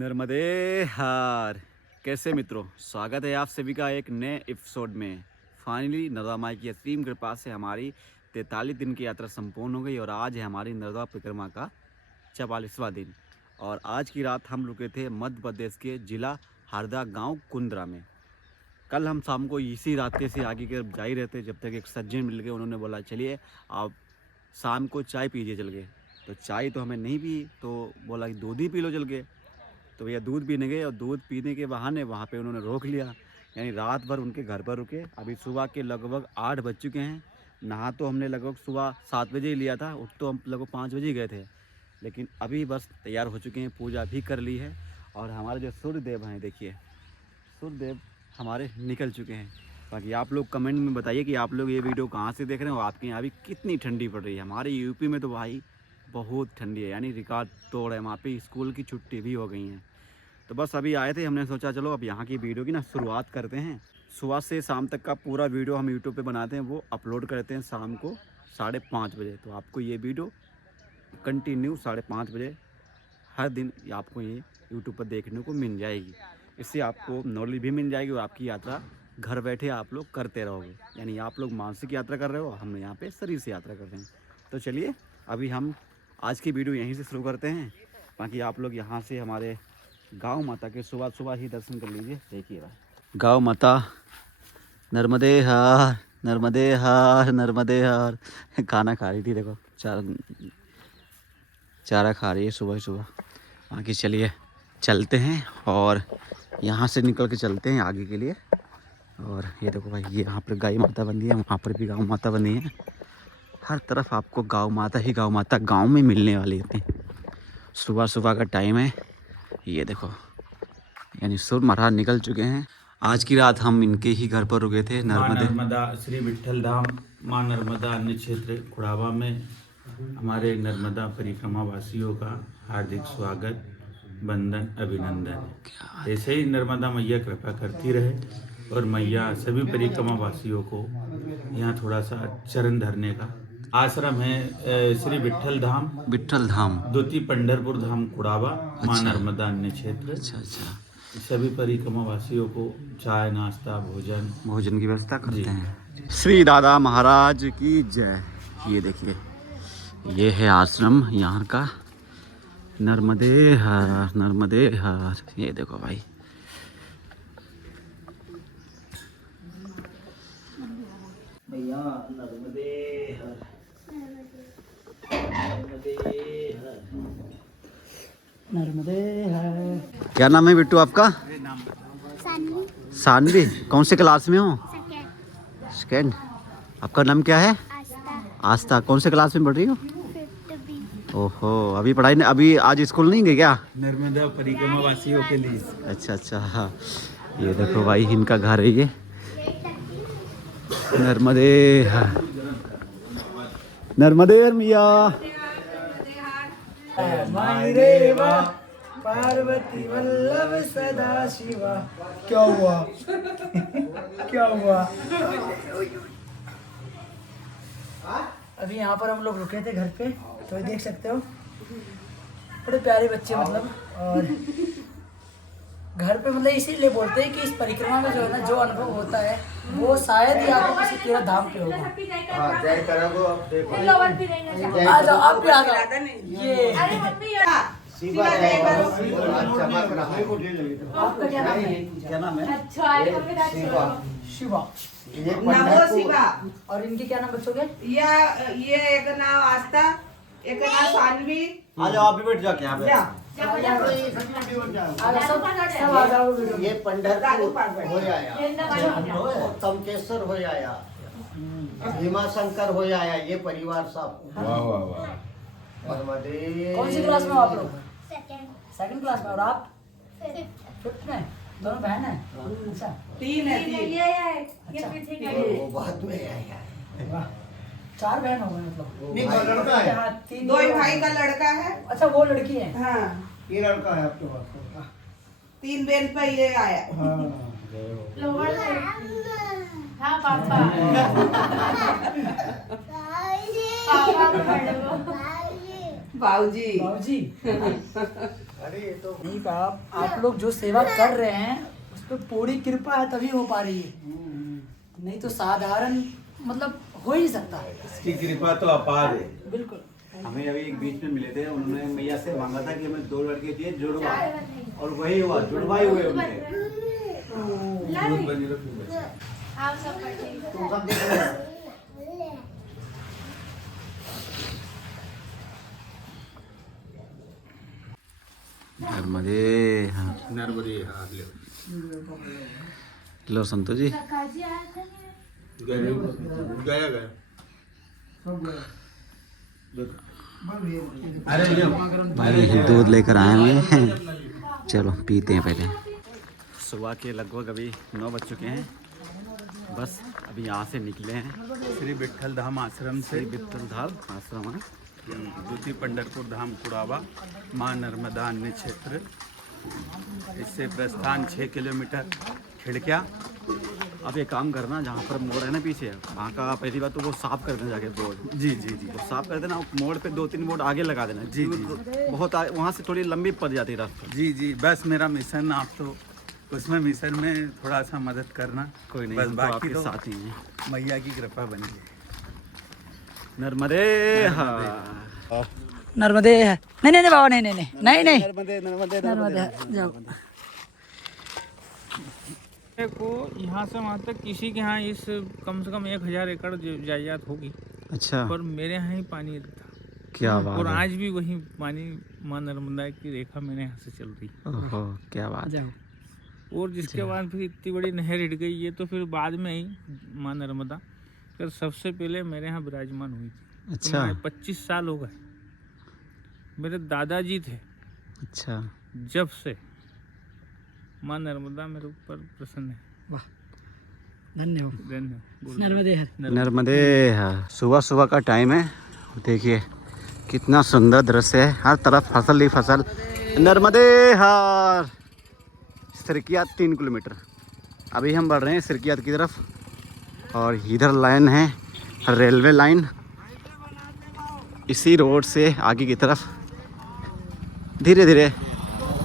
नर्मदे हार। कैसे मित्रों, स्वागत है आप सभी का एक नए एपिसोड में। फाइनली नर्मदा माई की असीम कृपा से हमारी 43 दिन की यात्रा संपूर्ण हो गई और आज है हमारी नर्मदा परिक्रमा का 44वां दिन। और आज की रात हम रुके थे मध्य प्रदेश के जिला हरदा गांव कुंद्रा में। कल हम शाम को इसी रास्ते से आगे के जा ही रहते, जब तक एक सज्जन मिल गए। उन्होंने बोला चलिए आप शाम को चाय पीजिए चल के। तो चाय तो हमें नहीं पी, तो बोला कि दूध ही पी लो चल के। तो भैया दूध पीने गए और दूध पीने के बहाने वहाँ पे उन्होंने रोक लिया। यानी रात भर उनके घर पर रुके। अभी सुबह के लगभग 8 बज चुके हैं। नहा तो हमने लगभग सुबह 7 बजे ही लिया था, उठ तो हम लगभग 5 बजे ही गए थे। लेकिन अभी बस तैयार हो चुके हैं, पूजा भी कर ली है। और हमारे जो सूर्यदेव हैं, देखिए सूर्यदेव हमारे निकल चुके हैं। बाकी आप लोग कमेंट में बताइए कि आप लोग ये वीडियो कहाँ से देख रहे हो, आपके यहाँ भी कितनी ठंडी पड़ रही है। हमारे यूपी में तो भाई बहुत ठंडी है, यानी रिकॉर्ड तोड़ है। वहाँ पे स्कूल की छुट्टी भी हो गई हैं। तो बस अभी आए थे, हमने सोचा चलो अब यहाँ की वीडियो की ना शुरुआत करते हैं। सुबह से शाम तक का पूरा वीडियो हम यूट्यूब पे बनाते हैं, वो अपलोड करते हैं शाम को 5:30 बजे। तो आपको ये वीडियो कंटिन्यू 5:30 बजे हर दिन आपको ये यूट्यूब पर देखने को मिल जाएगी। इससे आपको नॉलेज भी मिल जाएगी और आपकी यात्रा घर बैठे आप लोग करते रहोगे। यानी आप लोग मानसिक यात्रा कर रहे हो, हम यहाँ पे शरीर से यात्रा कर रहे हैं। तो चलिए अभी हम आज की वीडियो यहीं से शुरू करते हैं। बाकी आप लोग यहाँ से हमारे गाँव माता के सुबह सुबह ही दर्शन कर लीजिए। देखिए भाई, गाँव माता नर्मदे हार, नर्मदे हार, नर्मदे हार। खाना खा रही थी, देखो चारा खा रही है सुबह सुबह। बाकी चलिए चलते हैं और यहाँ से निकल के चलते हैं आगे के लिए। और ये देखो भाई, ये यहाँ पर गाय माता बंधी है, वहाँ पर भी गाँव माता बंधी है। हर तरफ आपको गाँव माता ही गाँव माता गाँव में मिलने वाली होती। सुबह सुबह का टाइम है, ये देखो, यानी सूर्य महाराज निकल चुके हैं। आज की रात हम इनके ही घर पर रुके थे। नर्मदा श्री विट्ठल धाम माँ नर्मदा अन्य क्षेत्र कुड़ावा में हमारे नर्मदा परिक्रमा वासियों का हार्दिक स्वागत, वंदन, अभिनंदन। ऐसे ही नर्मदा मैया कृपा करती रहे और मैया सभी परिक्रमा वासियों को यहाँ थोड़ा सा चरण धरने का आश्रम है। श्री विट्ठल धाम द्वितीय पंढरपुर धाम कुड़ावा, माँ नर्मदा अन्य क्षेत्र। अच्छा, सभी परिक्रमा वासियों को चाय नाश्ता भोजन की व्यवस्था करते हैं। श्री दादा महाराज की जय। ये देखिए, ये है आश्रम यहाँ का, नर्मदे हर, नर्मदे हर। ये देखो भाई, भैया नर्मदे हर, नर्मदे हर। क्या नाम है बिट्टू आपका? सानवी। कौन से क्लास में हो? सेकेंड। आपका नाम क्या है? आस्था। कौन से क्लास में पढ़ रही हो? ओहो, अभी पढ़ाई नहीं, अभी आज स्कूल नहीं गए क्या? नर्मदा परिक्रमा वासियों के लिए। अच्छा हाँ। ये देखो भाई, इनका घर है ये, नर्मदे हर, नर्मदे हर मिया। पार्वती वल्लभ सदा शिवा। क्या हुआ? क्या हुआ? अभी यहाँ पर हम लोग रुके थे घर पे, तो ये देख सकते हो बड़े प्यारे बच्चे, मतलब। और घर पे मतलब इसीलिए बोलते हैं कि इस परिक्रमा में जो है ना, जो अनुभव होता है वो शायद ही आपको किसी तीर्थ धाम पे होगा। जय करोगे अब देखो। आ जाओ, आप भी आ जाओ। ये शिवा जय करो, आज चमक रहा है। आपका क्या नाम है? क्या नाम है? शिवा। शिवा। ये नमो शिवा। और इनके क्या नाम बच्चों के? ये एक नाम आस्था, एक नाम सानवी। आ जाओ, आप भी बैठ जाके यहाँ पे। सब आ जाओ वीडियो में। ये पंढरपुर हो आया, तमकेश्वर हो आया, भीमा शंकर हो आया, ये परिवार सब। वाह वाह वाह। नर्मदे। कौन सी क्लास में हो आप लोग? सेकंड क्लास में। और आप? फिफ्थ में। दोनों बहन है? अच्छा, तीन है, तीन। अच्छा। वो बाद में आया। वाह, 4 बहन हो गए मतलब। नहीं, वो लड़का है। हाँ, 3 दो ही भाई का लड़का है। अच्छा, वो लड़की है। हाँ, ये लड़का है आपके पास। 3 बहन पे ये आया। हाँ पापा बाबूजी बाबूजी नहीं बाप, आप लोग जो सेवा कर रहे हैं उस पर पूरी कृपा है तभी हो पा रही है, नहीं तो साधारण मतलब हो ही नहीं सकता। इसकी कृपा तो अपार है। बिल्कुल। हमें अभी एक बीच में मिले थे, उन्होंने मैया से मांगा था कि हमें 2 लड़के चाहिए जुड़वा, और वही हुआ, जुड़वा ही हुए उनके। आप सब बैठे। तुम सब देख रहे हो नर्मदे हाँ, नर्मदे हाथ ले लो संतोष जी। काजी आया था गया गया। भाई दूध लेकर आए हुए हैं, चलो पीते हैं पहले। सुबह के लगभग अभी 9 बज चुके हैं, बस अभी यहाँ से निकले हैं। श्री विठल धाम आश्रम से श्री विठल धाम आश्रम है, द्वितीय पंढरपुर धाम कुड़ावा, माँ नर्मदा अन्य क्षेत्र। इससे प्रस्थान 6 किलोमीटर खिड़किया। अब ये काम करना, जहाँ पर मोड़ है ना पीछे, वहाँ का पहली बात तो वो साफ कर देना जाके बोर्ड। जी जी जी वो साफ कर देना, मोड़ पे 2-3 बोर्ड आगे लगा देना। जी, बहुत वहाँ से थोड़ी लंबी पड़ जाती है रास्ता। जी जी। बस मेरा मिशन, आप तो उसमें मिशन में थोड़ा सा मदद करना। कोई नहीं, बस हम तो बाकी आपके तो साथ ही हैं। मैया की कृपा बनी है। नर्मदे हाँ। नर्मदे है। नहीं नहीं नहीं बाबा, नहीं नहीं नहीं नहीं नहीं नर्मदे नर्मदे नर्मदे जाओ। को यहाँ से वहाँ तक किसी के यहाँ इस कम से कम 1000 एकड़ जायदाद होगी, अच्छा, पर मेरे यहाँ ही पानी था। क्या और बात है। आज भी वही पानी माँ नर्मदा की रेखा मेरे यहाँ से चल रही। ओहो क्या बात है। जाओ। और जिसके बाद फिर इतनी बड़ी नहर हिट गई, ये तो फिर बाद में ही माँ नर्मदा फिर सबसे पहले मेरे यहाँ विराजमान हुई थी। अच्छा। तो 25 साल हो गए, मेरे दादाजी थे अच्छा, जब से माँ नर्मदा मेरे ऊपर प्रसन्न है। वाह, धन्यवाद। धन्यवाद। नर्मदे है। नर्मदे हाँ। सुबह सुबह का टाइम है, देखिए कितना सुंदर दृश्य है, हर तरफ फसल ही फसल। नर्मदे हार। सिरकियात 3 किलोमीटर। अभी हम बढ़ रहे हैं सिरकियात की तरफ, और इधर लाइन है रेलवे लाइन, इसी रोड से आगे की तरफ धीरे धीरे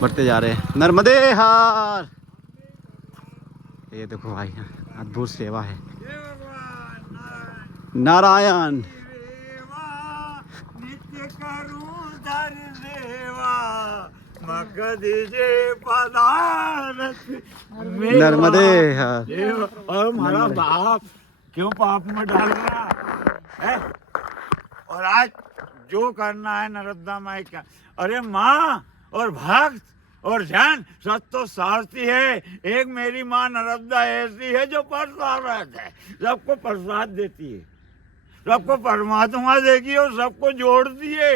बढ़ते जा रहे हैं। नर्मदे हार। ये देखो भाई, अद्भुत सेवा है। नारायण नित्य करूं दर सेवा, मग दीजे पदारथ नर्मदे हार। और हमारा बाप क्यों पाप में डाल रहा है? और आज जो करना है नर्मदा माई का, अरे माँ और भक्त और जान सब तो सारथी है। एक मेरी माँ नर्मदा ऐसी है जो प्रसाद है, सबको प्रसाद देती है, सबको परमात्मा देगी और सबको जोड़ती है।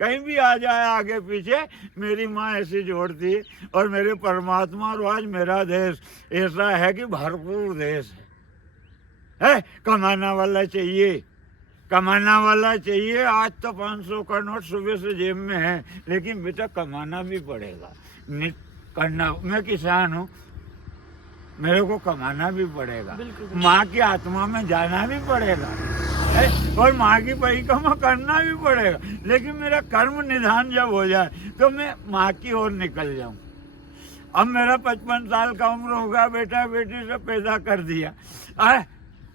कहीं भी आ जाए आगे पीछे, मेरी माँ ऐसी जोड़ती है। और मेरे परमात्मा, और आज मेरा देश ऐसा है कि भरपूर देश है। कमाना वाला चाहिए, कमाना वाला चाहिए। आज तो 500 का नोट सुबह से जेब में है, लेकिन बेटा कमाना भी पड़ेगा। करना, मैं किसान हूँ, मेरे को कमाना भी पड़ेगा, माँ की आत्मा में जाना भी पड़ेगा और माँ की परिक्रमा करना भी पड़ेगा। लेकिन मेरा कर्म निधान जब हो जाए तो मैं माँ की ओर निकल जाऊँ। अब मेरा 55 साल का उम्र होगा, बेटा बेटी से पैदा कर दिया।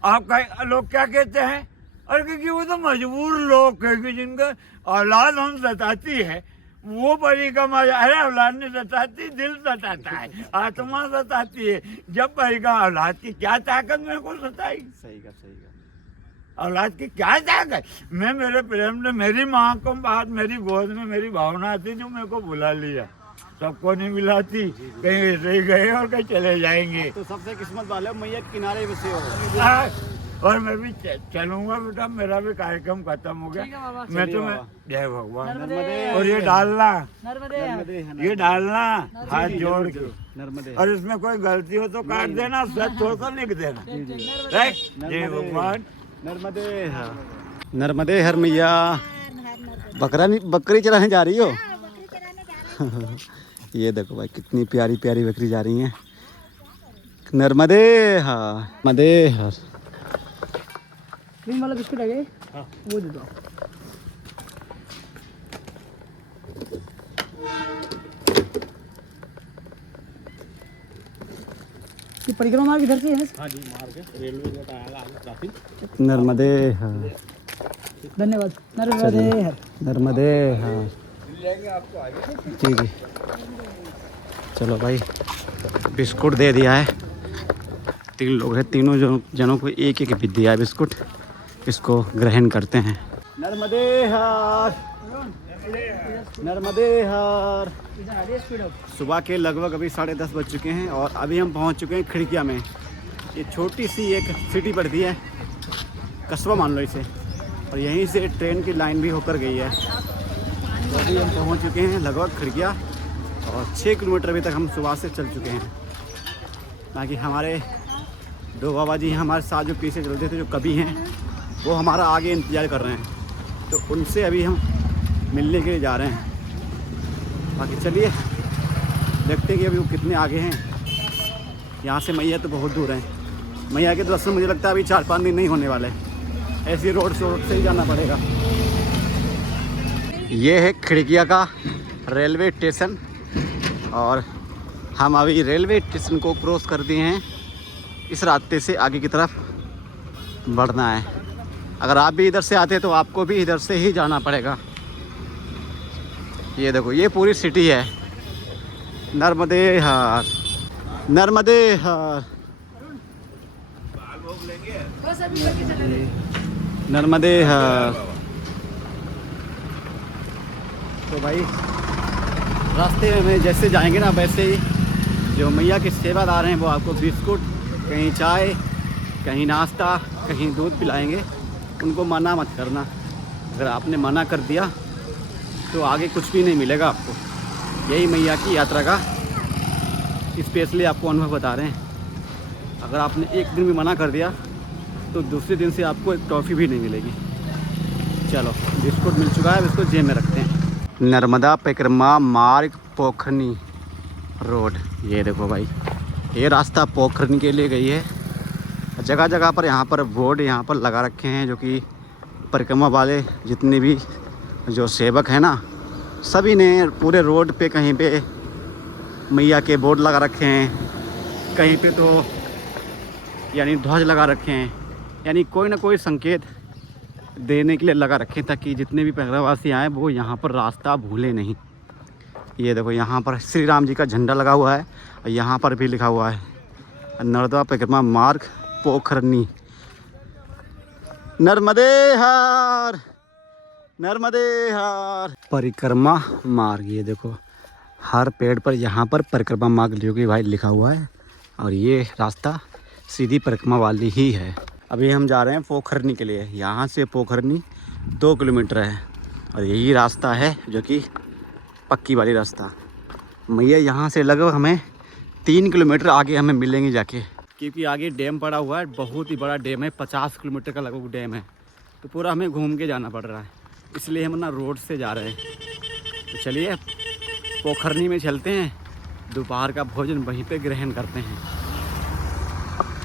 आपका लोग क्या कहते हैं? और क्योंकि वो तो मजबूर लोग है कि जिनका औलाद हम सताती है, वो परिक्रमा। अरे औलाद नहीं सताती, दिल सताता है, आत्मा सताती है। जब परिक्रमा, औलाद की क्या ताकत मेरे को सताई? सही का सही का। औलाद की क्या ताकत? मैं मेरे प्रेम ने, मेरी माँ को बात, मेरी गोद में मेरी भावना थी जो मेरे को बुला लिया। सबको नहीं मिलाती, कहीं ऐसे ही गए और कहीं चले जाएंगे। तो सबसे किस्मत वाले हो, मैया के किनारे बसे हो। और मैं भी चलूंगा बेटा, मेरा भी कार्यक्रम खत्म हो गया। मैं तो मैं जय भगवान। और ये डालना, ये डालना हाथ जोड़ के, नर्मदे। और इसमें कोई गलती हो तो काट देना, सच हो तो लिख देना। जय भगवान। नर्मदे हाँ। नर्मदे हर मैया। बकरी चराने जा रही हो? ये देखो भाई, कितनी प्यारी प्यारी बकरी जा रही हैं। नर्मदे हाँ। नर्मदे हर। क्रीम वाला बिस्कुट है वो दे दो। परिक्रमा मार्ग इधर से है ना? हाँ जी, मार्ग रेलवे गेट आएगा आगे ट्रैफिक। नर्मदे हाँ, धन्यवाद। नर्मदे हर। नर्मदे हाँ, जी जी। चलो भाई, बिस्कुट दे दिया है। 3 लोग हैं, तीनों जनों को एक एक भी दिया है बिस्कुट। इसको ग्रहण करते हैं। नर्मदे हर, नर्मदे हर। सुबह के लगभग अभी 10:30 बज चुके हैं और अभी हम पहुंच चुके हैं खिड़किया में। ये छोटी सी एक सिटी पड़ती है, कस्बा मान लो इसे, और यहीं से ट्रेन की लाइन भी होकर गई है। तो अभी हम पहुंच चुके हैं लगभग खिड़किया और 6 किलोमीटर अभी तक हम सुबह से चल चुके हैं। बाकी हमारे 2 बाबा जी हमारे साथ जो पीछे चलते थे, जो कभी हैं, वो हमारा आगे इंतज़ार कर रहे हैं। तो उनसे अभी हम मिलने के लिए जा रहे हैं। बाकी चलिए देखते हैं कि अभी वो कितने आगे हैं। यहाँ से मैया तो बहुत दूर हैं। मैया के दर्शन मुझे लगता है अभी 4-5 दिन नहीं होने वाले। ऐसी रोड से ही जाना पड़ेगा। ये है खिड़किया का रेलवे स्टेशन और हम अभी रेलवे स्टेशन को क्रॉस कर दिए हैं। इस रास्ते से आगे की तरफ बढ़ना है। अगर आप भी इधर से आते हैं तो आपको भी इधर से ही जाना पड़ेगा। ये देखो, ये पूरी सिटी है। नर्मदे हर, नर्मदे हर, नर्मदे हर। तो भाई रास्ते में जैसे जाएंगे ना, वैसे ही जो मैया के सेवादार हैं वो आपको बिस्कुट, कहीं चाय, कहीं नाश्ता, कहीं दूध पिलाएंगे। उनको मना मत करना। अगर आपने मना कर दिया तो आगे कुछ भी नहीं मिलेगा आपको। यही मैया की यात्रा का स्पेशली आपको अनुभव बता रहे हैं। अगर आपने एक दिन भी मना कर दिया तो दूसरे दिन से आपको एक टॉफ़ी भी नहीं मिलेगी। चलो, बिस्कुट मिल चुका है, इसको जेब में रखते हैं। नर्मदा परिक्रमा मार्ग पोखरनी रोड। ये देखो भाई, ये रास्ता पोखरनी के लिए गई है। जगह जगह पर यहाँ पर बोर्ड यहाँ पर लगा रखे हैं, जो कि परिक्रमा वाले जितने भी जो सेवक हैं ना, सभी ने पूरे रोड पे कहीं पे मैया के बोर्ड लगा रखे हैं, कहीं पे तो यानी ध्वज लगा रखे हैं, यानी कोई ना कोई संकेत देने के लिए लगा रखे हैं, ताकि जितने भी परिक्रमावासी आए वो यहाँ पर रास्ता भूले नहीं। ये देखो, यहाँ पर श्री राम जी का झंडा लगा हुआ है और यहाँ पर भी लिखा हुआ है नर्मदा परिक्रमा मार्ग पोखरनी। नर्मदे हर, नर्मदे हर। परिक्रमा मार्ग, ये देखो हर पेड़ पर यहाँ पर परिक्रमा मार्ग जो कि भाई लिखा हुआ है, और ये रास्ता सीधी परिक्रमा वाली ही है। अभी हम जा रहे हैं पोखरनी के लिए। यहाँ से पोखरनी 2 किलोमीटर है और यही रास्ता है जो कि पक्की वाली रास्ता। मैया यहाँ से लगभग हमें 3 किलोमीटर आगे हमें मिलेंगे जाके, क्योंकि आगे डैम पड़ा हुआ है। बहुत ही बड़ा डैम है, 50 किलोमीटर का लगभग डैम है। तो पूरा हमें घूम के जाना पड़ रहा है, इसलिए हम ना रोड से जा रहे हैं। तो चलिए पोखरनी में चलते हैं, दोपहर का भोजन वहीं पे ग्रहण करते हैं।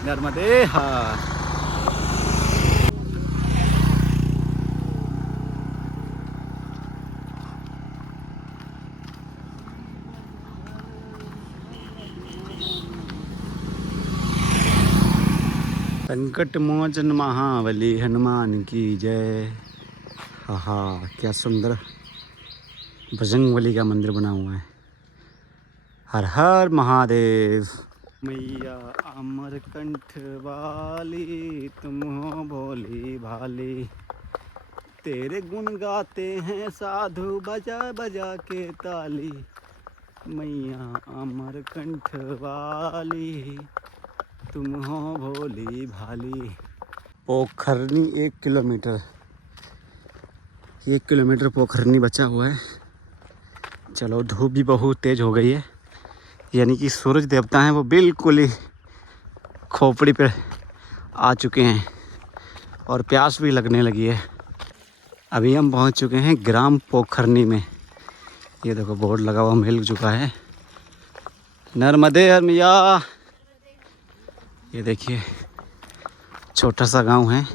नर्मदे हर। संकट मोचन महाबली हनुमान की जय। हाँ, क्या सुंदर बजरंगबली का मंदिर बना हुआ है। हर हर महादेव। मैया अमरकंठ वाली, तुम हो भोली भाली, तेरे गुण गाते हैं साधु बजा बजा के ताली। मैया अमरकंठ वाली, तुम हो भोली भाली। पोखरनी 1 किलोमीटर, 1 किलोमीटर पोखरनी बचा हुआ है। चलो, धूप भी बहुत तेज़ हो गई है, यानी कि सूरज देवता हैं वो बिल्कुल ही खोपड़ी पे आ चुके हैं और प्यास भी लगने लगी है। अभी हम पहुंच चुके हैं ग्राम पोखरनी में। ये देखो बोर्ड लगा हुआ मिल चुका है, नर्मदे हर मैया। ये देखिए छोटा सा गांव है।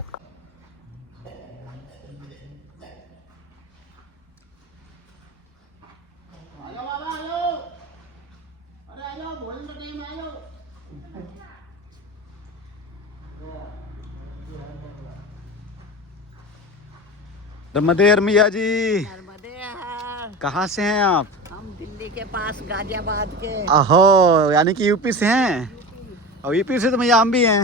नर्मदे मैया जी, नर्मदे हर। कहाँ से हैं आप? हम दिल्ली के पास गाजियाबाद के। आहो, यानी कि यूपी से हैं। और यूपी से तो मैया हम भी हैं।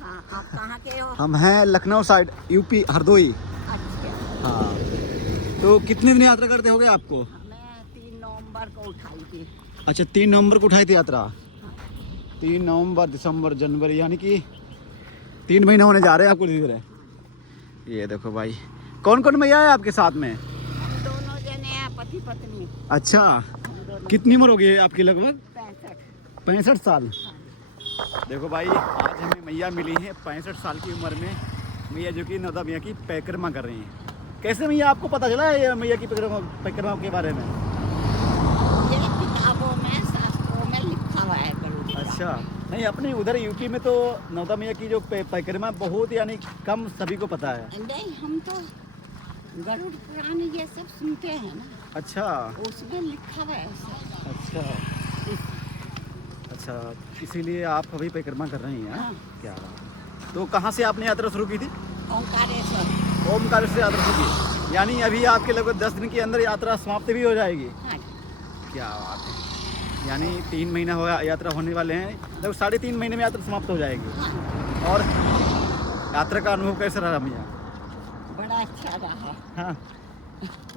हाँ, आप कहाँ के हो? हम हैं लखनऊ साइड, यूपी हरदोई। अच्छा। हाँ, तो कितने दिन यात्रा करते हो गए आपको? मैं 3 नवंबर को उठाई थी। अच्छा, 3 नवंबर को उठाई थी यात्रा। 3 नवंबर, दिसंबर, जनवरी, यानी कि 3 महीने होने जा रहे हैं आपको धीरे धीरे। ये देखो भाई, कौन कौन मैया है आपके साथ में? हम दोनों जने हैं, पति पत्नी। अच्छा, कितनी उम्र हो गई है आपकी? लगभग 65। 65 साल। देखो भाई, आज हमें मैया मिली है 65 साल की उम्र में। मैया जो कि नर्मदा मैया की परिक्रमा कर रही हैं। कैसे मैया आपको पता चला है ये मैया की परिक्रमा के बारे में? ये किताबों में, शास्त्रों में लिखा हुआ है गरुड़। अच्छा, नहीं अपने उधर यूपी में तो नर्मदा मैया की जो परिक्रमा बहुत यानी कम सभी को पता है। नहीं, हम तो गरुड़ पुराण ये सब सुनते हैं ना, अच्छा उसमें लिखा हुआ है ऐसा। अच्छा अच्छा, इसीलिए आप अभी परिक्रमा कर रही हैं? हाँ। क्या बात। तो कहाँ से आपने यात्रा शुरू की थी? ओंकारेश्वर। ओमकारेश्वर से यात्रा शुरू की, यानी अभी आपके लगभग 10 दिन के अंदर यात्रा समाप्त भी हो जाएगी। हाँ। क्या बात है, यानी 3 महीना हो यात्रा होने वाले हैं, लगभग 3.5 महीने में यात्रा समाप्त हो जाएगी। और यात्रा का अनुभव कैसा रहा मैया? बड़ा अच्छा रहा। हाँ,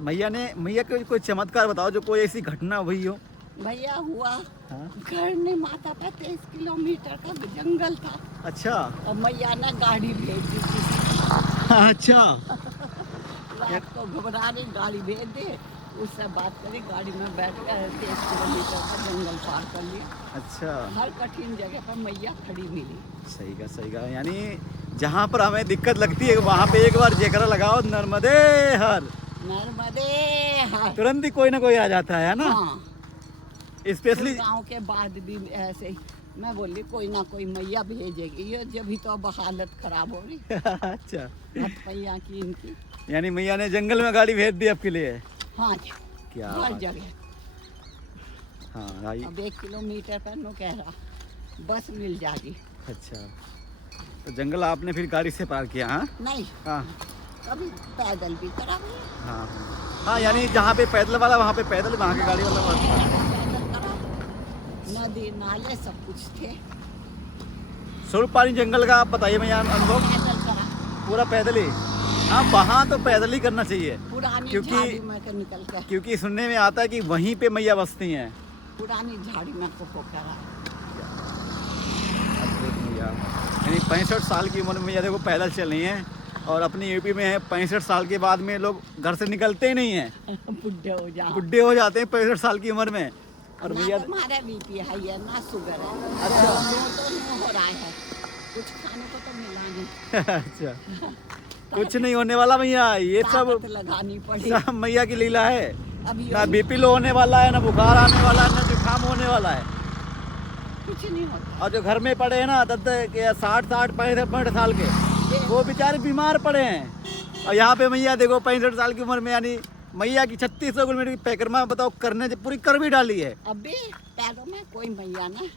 मैया को कोई चमत्कार बताओ, जो कोई ऐसी घटना हुई हो। भैया हुआ, हाँ? घर ने माता पे 23 किलोमीटर का जंगल था, अच्छा और मैया ने गाड़ी भेज दी थी। अच्छा, रात को घबरा रही, गाड़ी भेज दे, उससे बात करी, गाड़ी में बैठ कर 23 किलोमीटर का जंगल पार कर लिया। अच्छा, हर कठिन जगह पर मैया खड़ी मिली। सही का, यानी जहाँ पर हमें दिक्कत लगती है वहाँ पे एक बार जयकारा लगाओ, नर्मदे हर, नर्मदे हर। तुरंत ही कोई ना कोई आ जाता है ना। हाँ, स्पेशली गांव के बाद भी ऐसे ही मैं बोली कोई ना कोई मैया भेजेगी, ये जब भी तो अब हालत खराब हो रही। अच्छा, मैया की इनकी। यानी मैया ने जंगल में गाड़ी भेज दी आपके लिए। हाँ जी, क्या हर बात। जगह। हाँ भाई, अब 1 किलोमीटर पर नो कह रहा, बस मिल जाएगी। अच्छा, तो जंगल आपने फिर गाड़ी से पार किया? हाँ नहीं, हाँ कभी पैदल भी करा भैया। हाँ हाँ, यानी जहाँ पे पैदल वाला वहाँ पे पैदल, वहाँ की गाड़ी वाला वहाँ पैदल करा, नदी नाले सब कुछ थे, स्वरूप पानी जंगल का आप बताइए मैया अनुभव। पैदल करा। पूरा पैदल ही? हाँ, वहाँ तो पैदल ही करना चाहिए, पुरानी क्योंकि- झाड़ी में के निकल के, क्योंकि सुनने में आता है कि वहीं पे मैया बसती हैं। पुरानी झाड़ी में को करा। अद्भुत मैया, यानी 65 साल की उम्र में मैया देखो पैदल चल रही हैं। और अपनी यूपी में है 65 साल के बाद में लोग घर से निकलते ही नहीं हैं, बुढ़े हो जाओ। बुढ़े हो जाते हैं 65 साल की उम्र में। और ना मैया तुम्हारा बीपी हाई है, ना शुगर है। अच्छा। तो नहीं हो रहा है, कुछ खाने को तो मिला नहीं। अच्छा, कुछ नहीं होने वाला मैया, ये सब ताकत लगानी पड़ी। सब मैया की लीला है। अभी ना बीपी लो होने वाला है, ना बुखार आने वाला है, ना जुकाम होने वाला है। कुछ नहीं होता। और जो घर में पड़े हैं ना 60 65 साल के, वो बेचारे बीमार पड़े हैं। और यहाँ पे मैया देखो 65 साल की उम्र में, यानी मैया की 3600 किलोमीटर की परिक्रमा बताओ करने से पूरी कर भी डाली है। अभी पैरों में कोई मैया ने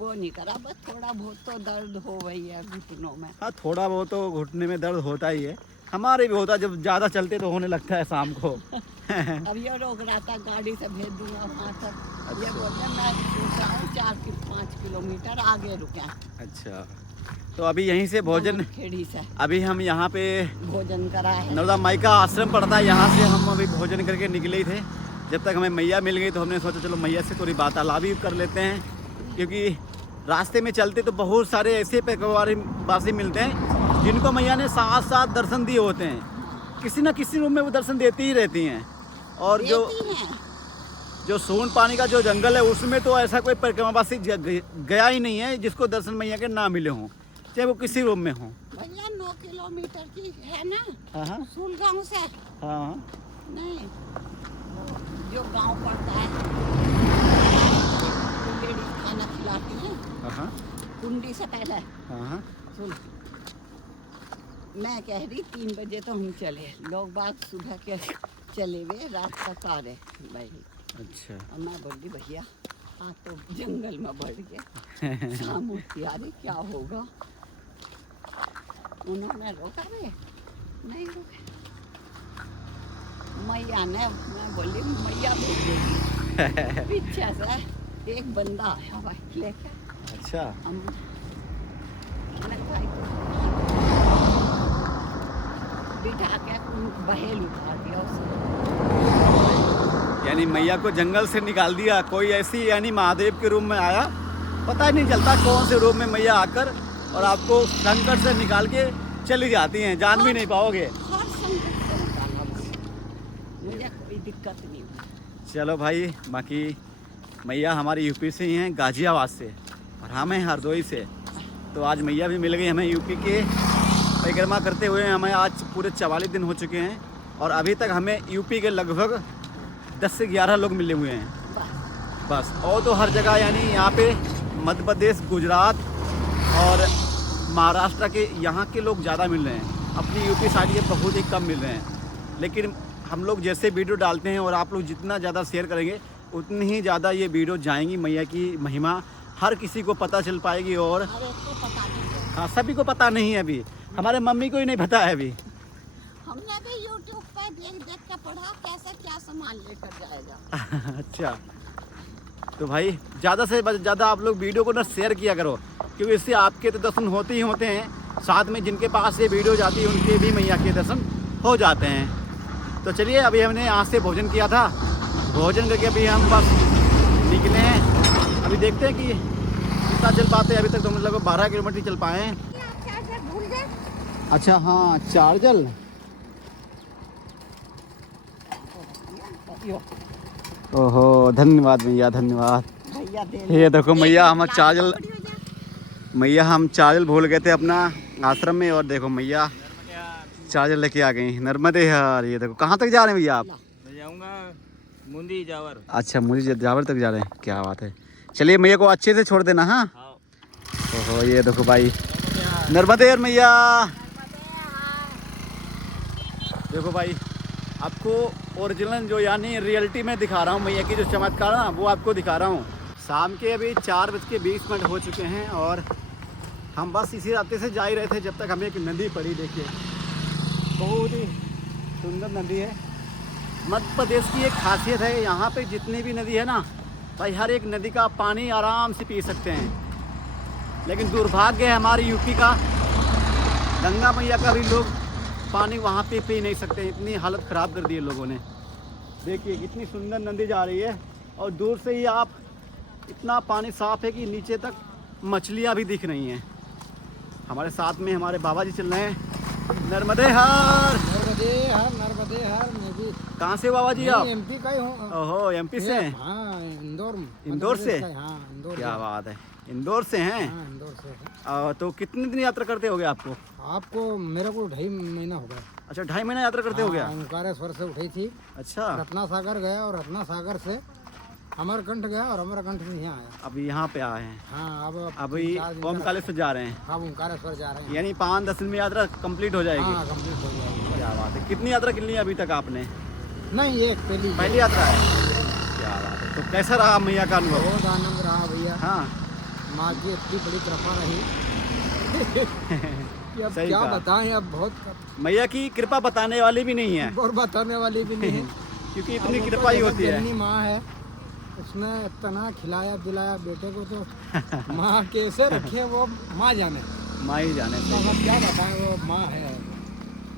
वो नहीं करा, बस थोड़ा बहुत तो दर्द हो गई है घुटनों में। हाँ, थोड़ा बहुत तो घुटने में दर्द होता ही है, हमारे भी होता है, जब ज़्यादा चलते तो होने लगता है शाम को। अब ये रोक रहा था, गाड़ी से भेज दूंगा वहाँ तक। ये बोलते मैं सोच रहा हूँ 4-5 किलोमीटर आगे रुके। अच्छा, तो अभी यहीं से भोजन, खेड़ी से अभी हम यहाँ पे भोजन करा है। नर्मदा माई का आश्रम पड़ता है, यहाँ से हम अभी भोजन करके निकले ही थे। जब तक हमें मैया मिल गई तो हमने सोचा चलो मैया से थोड़ी वार्तालाप भी कर लेते हैं, क्योंकि रास्ते में चलते तो बहुत सारे ऐसे परिवारवासी मिलते हैं जिनको मैया ने साथ साथ दर्शन दिए होते हैं। किसी न किसी रूप में वो दर्शन देती ही रहती हैं। और देती हैं। जो सोन पानी का जो जंगल है उसमें तो ऐसा कोई परिक्रमावासी गया ही नहीं है जिसको दर्शन मैया के ना मिले हों, चाहे वो किसी रूप में हों। भैया 9 किलोमीटर की है ना, हाँ सुलगांव से। हाँ, नहीं, जो गांव पड़ता है, लेडीज खाना खिलाती हैं हाँ कुंडी से पहले। हाँ, सुन, मैं कह रही 3 बजे तो हम चले, लोग बाग सुबह के चले हुए, रात तक आ रहे भाई। अच्छा, और मैं बोली भैया हाँ तो जंगल में बढ़ गए, शाम होती आ रही, क्या होगा। उन्होंने रोका वे, नहीं रोके। मैया ने, मैं बोली मैया भेज देगी। पीछे से एक बंदा आया बाइक लेके, अच्छा, हम मैंने बाइक बिठा के बहेल उठा दिया उसने। यानी मैया को जंगल से निकाल दिया। कोई ऐसी यानी महादेव के रूप में आया, पता ही नहीं चलता कौन से रूप में मैया आकर और आपको संकट से निकाल के चली जाती हैं, जान भी नहीं पाओगे। हर संकट से निकाला उसने। मुझे कोई दिक्कत नहीं हुई। चलो भाई, बाकी मैया हमारी यूपी से ही हैं, गाजियाबाद से, और हम हैं हरदोई से। तो आज मैया भी मिल गई हमें यूपी के परिक्रमा करते हुए। हमें आज पूरे 44 दिन हो चुके हैं और अभी तक हमें यूपी के लगभग 10 से 11 लोग मिले हुए हैं बस। और तो हर जगह यानी यहाँ पे मध्य प्रदेश, गुजरात और महाराष्ट्र के यहाँ के लोग ज़्यादा मिल रहे हैं। अपनी यूपी साइड के बहुत ही कम मिल रहे हैं। लेकिन हम लोग जैसे वीडियो डालते हैं और आप लोग जितना ज़्यादा शेयर करेंगे उतनी ही ज़्यादा ये वीडियो जाएंगी। मैया की महिमा हर किसी को पता चल पाएगी। और हर एक को पता नहीं है। हाँ, सभी को पता नहीं है अभी। हमारे मम्मी को ही नहीं पता है अभी। हमने भी यूट्यूब पे देख के पढ़ा कैसे क्या सामान लेकर जाएगा। अच्छा, तो भाई ज़्यादा से ज़्यादा आप लोग वीडियो को ना शेयर किया करो, क्योंकि इससे आपके तो दर्शन होते ही होते हैं, साथ में जिनके पास ये वीडियो जाती है उनके भी मैया के दर्शन हो जाते हैं। तो चलिए, अभी हमने यहाँ से भोजन किया था, भोजन करके अभी हम बस निकले हैं। अभी देखते हैं कि कितना चल पाते हैं। अभी तक तो हम लोग 12 किलोमीटर चल पाए हैं। अच्छा, हाँ, चार्जर। ओहो, धन्यवाद भैया, धन्यवाद। भैया दे ये देखो मैया, हम चार्जर भूल गए थे अपना आश्रम में, और देखो मैया चार्जर लेके आ गई। नर्मदे यार, ये देखो कहाँ तक जा रहे हैं भैया आप? मैं जाऊंगा मुंदी जावर। अच्छा, मुझे जावर तक जा रहे हैं, क्या बात है। चलिए, मैया को अच्छे से छोड़ देना। हाँ, ओहो, ये देखो भाई, नर्मदे यार मैया। देखो भाई, आपको ओरिजिनल जो यानी रियलिटी में दिखा रहा हूँ मैया की जो चमत्कार ना, वो आपको दिखा रहा हूँ। शाम के अभी 4:20 हो चुके हैं और हम बस इसी रास्ते से जा ही रहे थे जब तक हमें एक नदी पड़ी। देखिए, बहुत ही सुंदर नदी है। मध्य प्रदेश की एक खासियत है, यहाँ पे जितनी भी नदी है ना भाई, हर एक नदी का पानी आराम से पी सकते हैं। लेकिन दुर्भाग्य है हमारे यूपी का, गंगा मैया का भी लोग पानी वहाँ पे पी नहीं सकते। इतनी हालत ख़राब कर दी है लोगों ने। देखिए कितनी सुंदर नदी जा रही है और दूर से ही आप, इतना पानी साफ़ है कि नीचे तक मछलियाँ भी दिख रही हैं। हमारे साथ में हमारे बाबा जी चल रहे हैं। नर्मदे हर, नर्मदे हर। मैं भी कहाँ से बाबा जी आप? एमपी का ही हूँ। ओहो, एमपी से हैं? हाँ, इंदौर से? हाँ, इंदौर। क्या बात है, इंदौर से हैं? हाँ, इंदौर से है। तो कितने दिन यात्रा करते हो गए आपको? आपको मेरे को 2.5 महीना हो गया। अच्छा, 2.5 महीना यात्रा करते हो गया। ओंकारेश्वर से उठी थी, अच्छा, रत्ना सागर गया और रत्ना सागर से अमरकंठ गया और अमरकंठ से यहाँ आया। अभी यहाँ पे आए हैं। हाँ, अब अभी 4 दिन ओमकारेश्वर जा रहे हैं, हाँ, ओंकारेश्वर जा रहे हैं। यानी 5-10 दिन में यात्रा कंप्लीट हो जाएगी। हाँ, कंप्लीट हो जाएगी। क्या बात है। कितनी यात्रा कर ली अभी तक आपने? नहीं, ये पहली यात्रा है। क्या बात है। तो कैसा रहा मैया का अनुभव? बहुत आनंद रहा भैया। हाँ, माँ की इतनी बड़ी कृपा रही कि अब सही क्या कहा। बताएं। अब बहुत मैया की कृपा बताने वाली भी नहीं है, और बताने वाली भी नहीं है। क्योंकि इतनी अब वो कृपा ही तो होती है। जननी माँ है, उसने इतना खिलाया पिलाया बेटे को, तो माँ कैसे रखे वो माँ जाने। माँ ही जाने से। अब क्या बताएं, वो माँ है।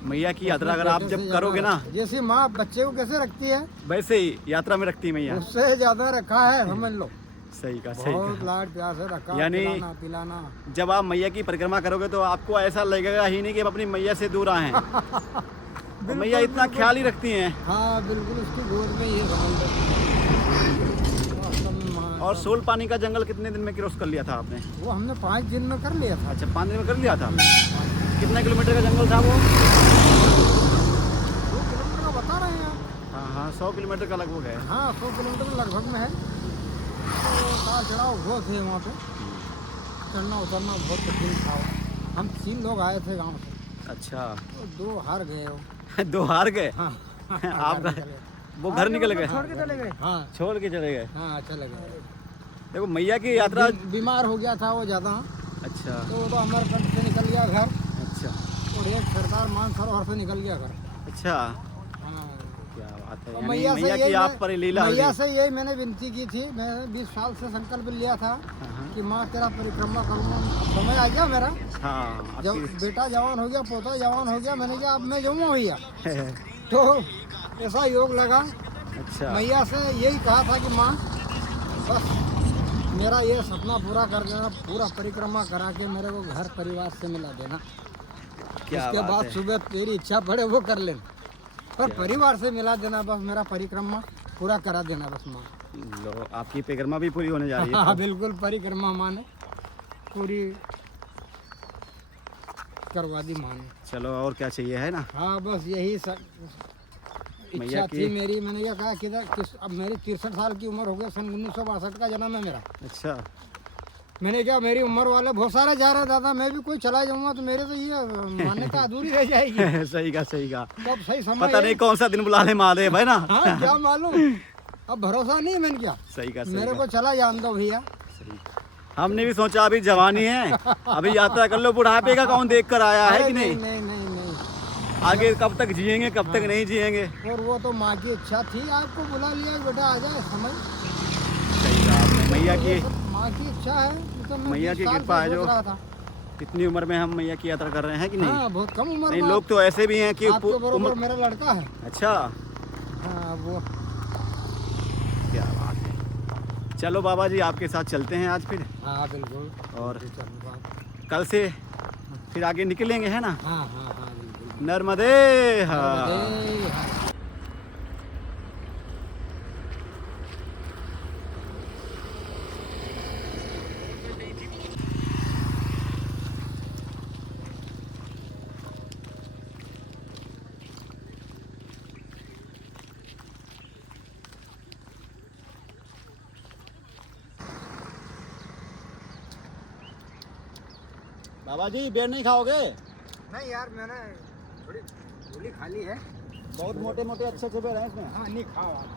मैया की यात्रा अगर आप बेटे से जब ज्यादा करोगे ना, जैसे माँ बच्चे को कैसे रखती है, वैसे ही यात्रा में रखती है मैया। उससे ज्यादा रखा है, समझ लो। सही कहा, सही बहुत कहा। लाड प्यार से रखा, यानी खिलाना पिलाना। जब आप मैया की परिक्रमा करोगे तो आपको ऐसा लगेगा ही नहीं कि आप अपनी मैया से दूर आए हैं। और मैया इतना ख्याल ही रखती हैं। हाँ, बिल्कुल उसकी गोद में ये समझ लो। और सोल पानी का जंगल कितने दिन में क्रॉस कर लिया था आपने? वो हमने 5 दिन में कर लिया था। अच्छा, 5 दिन में कर लिया था। कितने किलोमीटर का जंगल था वो? 2 किलोमीटर का बता रहे हैं आप। हाँ हाँ, 100 किलोमीटर का लगभग है। हाँ, 100 किलोमीटर लगभग में है। तो उतार चढ़ाव बहुत थे वहाँ पे, चढ़ना उतरना बहुत कठिन था। हम 3 लोग आए थे गांव से। अच्छा, तो 2 हार गए हो। 2 हार गए। हाँ, आप वो घर निकल गए, छोड़ के चले गए। हाँ, छोड़ के चले गए। हाँ, चले गए। देखो मैया की यात्रा। बीमार हो गया था वो ज़्यादा, अच्छा तो वो तो अमरकंठ से निकल गया घर, अच्छा और एक सरदार मानसरोवर से निकल गया घर। अच्छा। हाँ, क्या बात है, और यानी मैया से मैया की यही आप पर लीला हो मैया रही। से यही मैंने विनती की थी। मैं 20 साल से संकल्प लिया था कि माँ तेरा परिक्रमा करूँगा। अब समय आ गया मेरा, हाँ जब बेटा जवान हो गया, पोता जवान हो गया, मैंने कहा अब मैं जाऊँगा भैया। तो ऐसा योग लगा। अच्छा मैया से यही कहा था कि माँ बस मेरा ये सपना पूरा कर देना, पूरा परिक्रमा करा के मेरे को घर परिवार से मिला देना। क्या उसके बात बाद है। सुबह तेरी इच्छा पड़े वो कर लेना, पर परिवार से मिला देना, बस मेरा परिक्रमा पूरा करा देना बस माँ। लो आपकी परिक्रमा भी पूरी होने जा रही है। हाँ बिल्कुल, परिक्रमा माँ ने पूरी करवा दी माँ ने। चलो और क्या चाहिए, है ना। हाँ बस यही सब मैया इच्छा की- थी मेरी। मैंने क्या कहा किधर अब मेरी 63 साल की उम्र हो गई, सन 1962 का जन्म है मेरा। अच्छा मैंने क्या मेरी उम्र वाले बहुत सारे जा रहे दादा, मैं भी कोई चला जाऊंगा तो मेरे तो ये मान्यता अधूरी रह जाएगी। सही का तब सही समय पता है। नहीं कौन सा दिन बुला ले महादेव, है ना। हाँ क्या मालूम, अब भरोसा नहीं है। मैंने क्या सही का मेरे को चला जान दो भैया। हमने भी सोचा अभी जवानी है, अभी यात्रा कर लो, बुढ़ापे का कौन देख कर आया है कि नहीं। नहीं नहीं नहीं, आगे कब तक जिएंगे, कब तक नहीं जिएंगे। और वो तो माँ की इच्छा थी, आपको बुला लिया बेटा आ जाए समय। सही कहा आपने। मैया की माँ की इच्छा है, तो मैं मैया 20 की साल कृपा से है सोच जो रहा था। इतनी उम्र में हम मैया की यात्रा कर रहे हैं कि नहीं। हाँ बहुत कम उम्र नहीं में लोग तो ऐसे भी हैं कि आपके बरोबर उम्र। मेरा लड़का है। अच्छा हाँ वो क्या बात है। चलो बाबा जी आपके साथ चलते हैं आज फिर, हाँ बिल्कुल। और चलूँगा। कल से फिर आगे निकलेंगे, है ना। हाँ हाँ हाँ बिल्कुल। नर्मदे हाँ। नर्मदे, हाँ। बाबा जी बेर नहीं खाओगे। नहीं यार मैंने थोड़ी गोली खाली है। बहुत मोटे मोटे अच्छे बेर हैं इसमें। हाँ नहीं खाओ आप।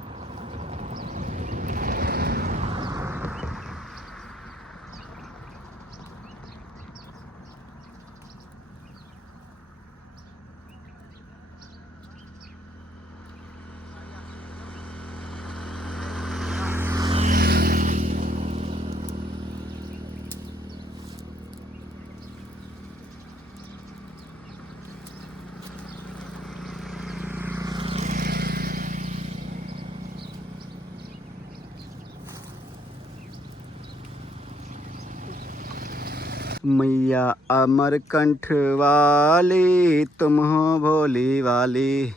मैया अमर कंठ वाली तुम हो भोली वाली,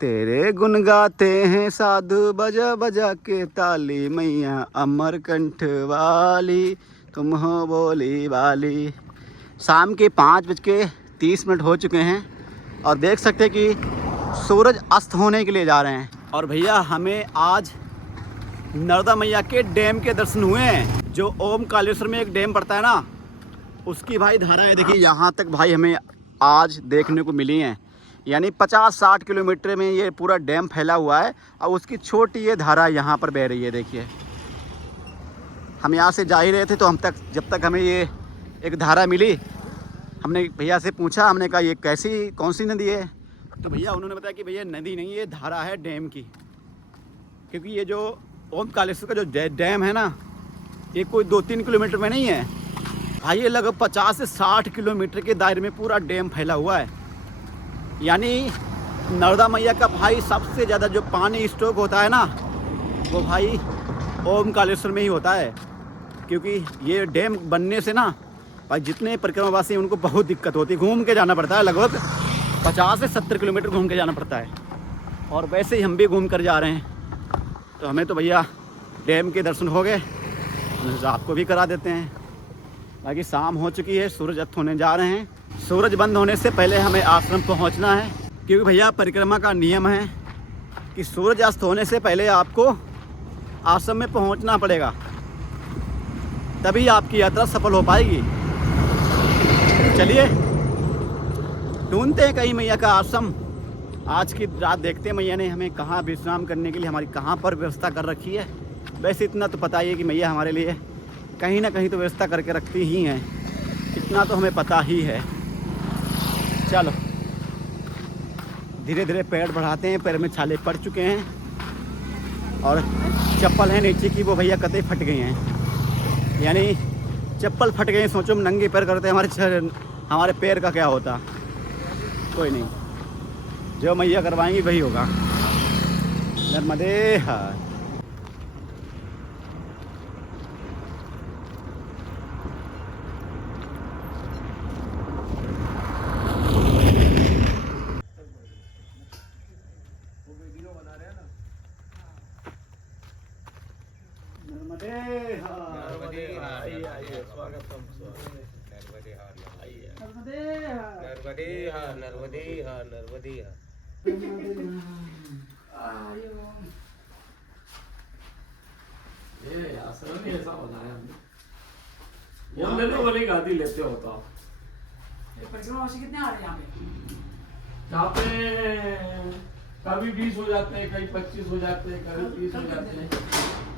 तेरे गुण गाते हैं साधु बजा बजा के ताली। मैया अमर कंठ वाली तुम हो भोली वाली। शाम के 5:30 हो चुके हैं और देख सकते हैं कि सूरज अस्त होने के लिए जा रहे हैं। और भैया हमें आज नर्मदा मैया के डैम के दर्शन हुए हैं। जो ओमकालेश्वर में एक डैम पड़ता है ना, उसकी भाई धारा है। देखिए यहाँ तक भाई हमें आज देखने को मिली हैं। यानी 50-60 किलोमीटर में ये पूरा डैम फैला हुआ है और उसकी छोटी ये धारा यहाँ पर बह रही है। देखिए हम यहाँ से जा ही रहे थे तो जब तक हमें ये एक धारा मिली, हमने भैया से पूछा, हमने कहा ये कौन सी नदी है। तो भैया उन्होंने बताया कि भैया नदी नहीं, ये धारा है डैम की। क्योंकि ये जो ओमकालेश्वर का जो डैम है ना, ये कोई 2-3 किलोमीटर में नहीं है भाई, ये लगभग 50 से 60 किलोमीटर के दायरे में पूरा डैम फैला हुआ है। यानी नर्मदा मैया का भाई सबसे ज़्यादा जो पानी स्टॉक होता है ना, वो भाई ओमकालेश्वर में ही होता है। क्योंकि ये डैम बनने से ना भाई जितने परिक्रमावासी हैं उनको बहुत दिक्कत होती है, घूम के जाना पड़ता है। लगभग 50 से 70 किलोमीटर घूम के जाना पड़ता है। और वैसे ही हम भी घूम कर जा रहे हैं। तो हमें तो भैया डैम के दर्शन हो गए, आपको भी करा देते हैं। बाकी शाम हो चुकी है, सूरज अस्त होने जा रहे हैं। सूरज बंद होने से पहले हमें आश्रम पहुंचना है। क्योंकि भैया परिक्रमा का नियम है कि सूरज अस्त होने से पहले आपको आश्रम में पहुंचना पड़ेगा, तभी आपकी यात्रा सफल हो पाएगी। चलिए ढूंढते हैं कहीं मैया का आश्रम। आज की रात देखते हैं मैया ने हमें कहाँ विश्राम करने के लिए हमारी कहाँ पर व्यवस्था कर रखी है। वैसे इतना तो पता ही है कि मैया हमारे लिए कहीं ना कहीं तो व्यवस्था करके रखती ही हैं, इतना तो हमें पता ही है। चलो धीरे धीरे पैर बढ़ाते हैं, पैर में छाले पड़ चुके हैं और चप्पल है नीचे की वो भैया कतई फट गई हैं, यानी चप्पल फट गई। सोचो हम नंगे पैर करते हमारे पैर का क्या होता। कोई नहीं, जो मैया करवाएंगी वही होगा। नर्मदे हर। परिक्रमा कितने आ रहे हैं यहाँ पे कभी 20 हो जाते हैं, कभी 25 हो जाते हैं, कभी 30 हो जाते हैं,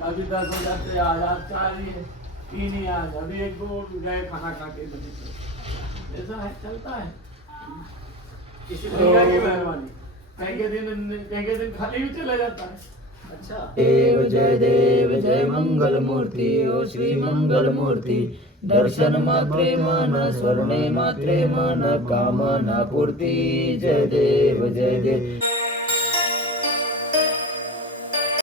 कभी 10 हो जाते हैं। आज 4 ही है, 3 ही आज। अभी 1-2 गए खाना खा के, ऐसा है, चलता है। किसी भैया की मेहरबानी, कहीं के दिन खाली भी चला जाता है। अच्छा। देव जय मंगल मूर्ति ओ श्री मंगल मूर्ति। दर्शन मात्रे मन स्वर्णे मात्रे मन कामना पूर्ति। जय देव जय देव।